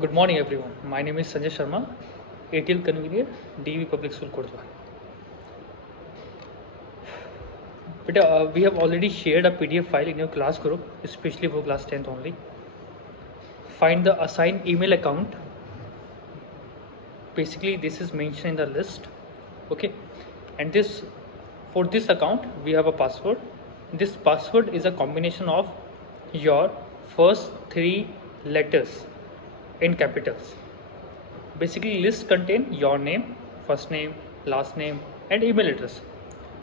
Good morning, everyone. My name is Sanjay Sharma, ATL Convener, DV Public School, Kodwa. But we have already shared a PDF file in your class group, especially for class 10th only. Find the assigned email account. Basically, this is mentioned in the list. Okay, and this for this account we have a password. This password is a combination of your first three letters in capitals. Basically, list contain your name, first name, last name, and email address.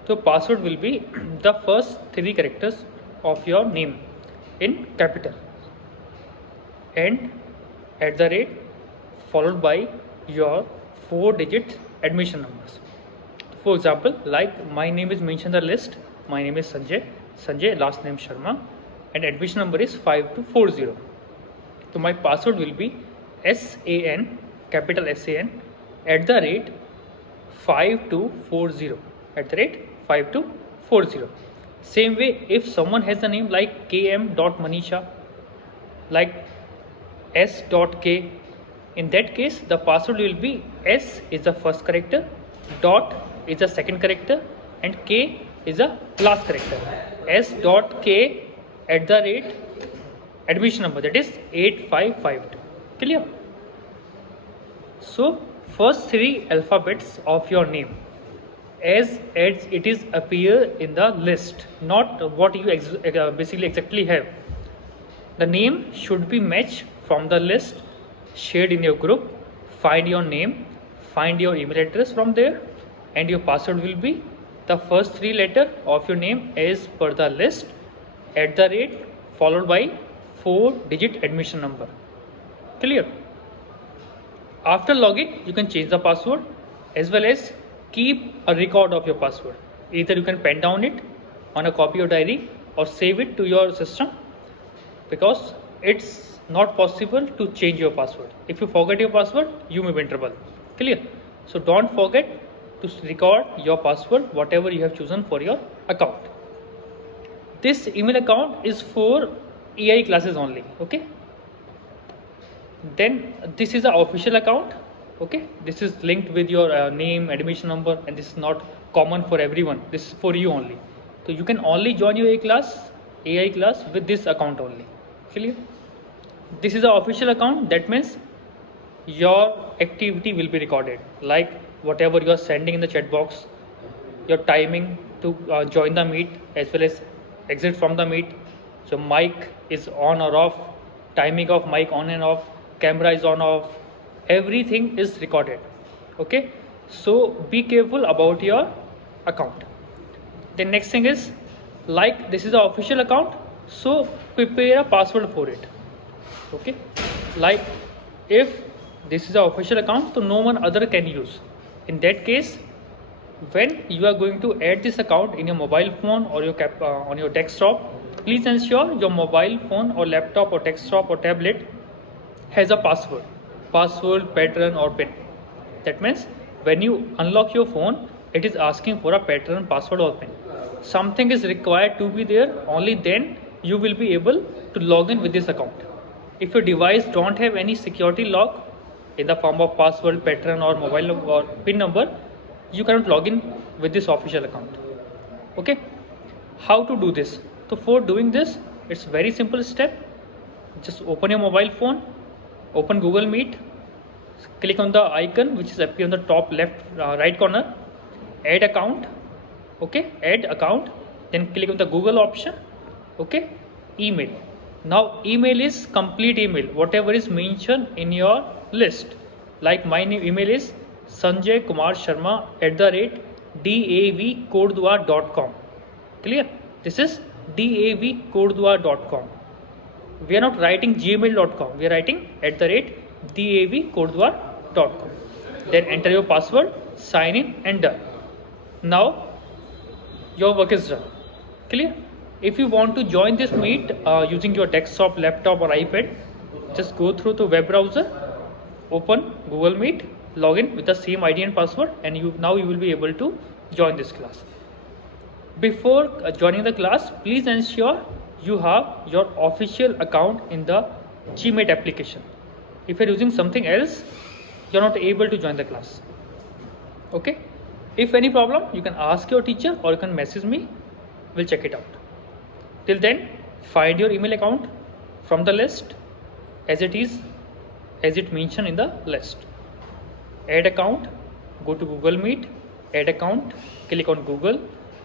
So password will be the first three characters of your name in capital and at the rate followed by your 4-digit admission numbers. For example, like my name is mentioned in the list. My name is Sanjay, last name Sharma, and admission number is 5240. So my password will be SAN, capital SAN, at the rate 5240, at the rate 5240. Same way, if someone has the name like km.manisha, like s.k, in that case the password will be s is the first character, dot is the second character, and k is the last character. s.k at the rate admission number, that is 8552. Clear? So first three alphabets of your name as it is appear in the list, not what you basically exactly have. The name should be matched from the list shared in your group. Find your name, find your email address from there, and your password will be the first three letter of your name as per the list at the rate followed by 4-digit admission number. Clear? After login, you can change the password as well as keep a record of your password. Either you can pen down it on a copy or diary or save it to your system, because it's not possible to change your password. If you forget your password, you may be in trouble. Clear? So don't forget to record your password, whatever you have chosen for your account. This email account is for EI classes only. Okay, then this is the official account. Okay, this is linked with your name, admission number, and this is not common for everyone. This is for you only. So you can only join your AI class with this account only. Clear? This is the official account. That means your activity will be recorded, like whatever you are sending in the chat box, your timing to join the meet as well as exit from the meet. So mic is on or off, timing of mic on and off, camera is on or off, everything is recorded. Okay, so be careful about your account. The next thing is, like this is the official account, so prepare a password for it. Okay, like if this is the official account, so no one other can use. In that case, when you are going to add this account in your mobile phone or your on your desktop, please ensure your mobile phone or laptop or desktop or tablet has a password, pattern, or pin. That means when you unlock your phone, it is asking for a pattern, password, or pin. Something is required to be there, only then you will be able to log in with this account. If your device don't have any security lock in the form of password, pattern, or mobile or pin number, you cannot log in with this official account. Okay, how to do this? So for doing this, it's very simple step. Just open your mobile phone, open Google Meet, click on the icon which is appear on the top left right corner, add account. Okay, add account, then click on the Google option. Okay, email. Now email is complete email, whatever is mentioned in your list. Like my new email is Sanjay Kumar Sharma @davkodwa.com. Clear? This is davkodwa.com. We are not writing gmail.com, we are writing @davkodwa.com. Then enter your password, sign in, and done. Now your work is done. Clear? If you want to join this meet using your desktop, laptop, or iPad, just go through the web browser, open Google Meet, log in with the same ID and password, and now you will be able to join this class. Before joining the class, please ensure you have your official account in the GMate application. If you're using something else, you're not able to join the class. Okay, if any problem, you can ask your teacher or you can message me. We'll check it out. Till then, find your email account from the list as it mentioned in the list. Add account, go to Google Meet, add account, click on Google,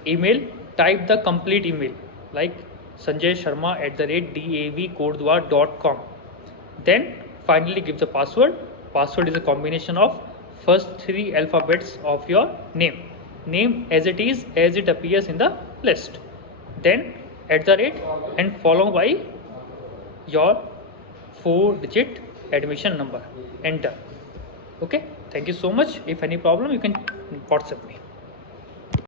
email, type the complete email like sanjaysharma@davkodwa.com. Then finally give the password. Password is a combination of first 3 alphabets of your name as it appears in the list. Then @ and followed by your 4-digit admission number. Enter. Okay, thank you so much. If any problem, you can WhatsApp me.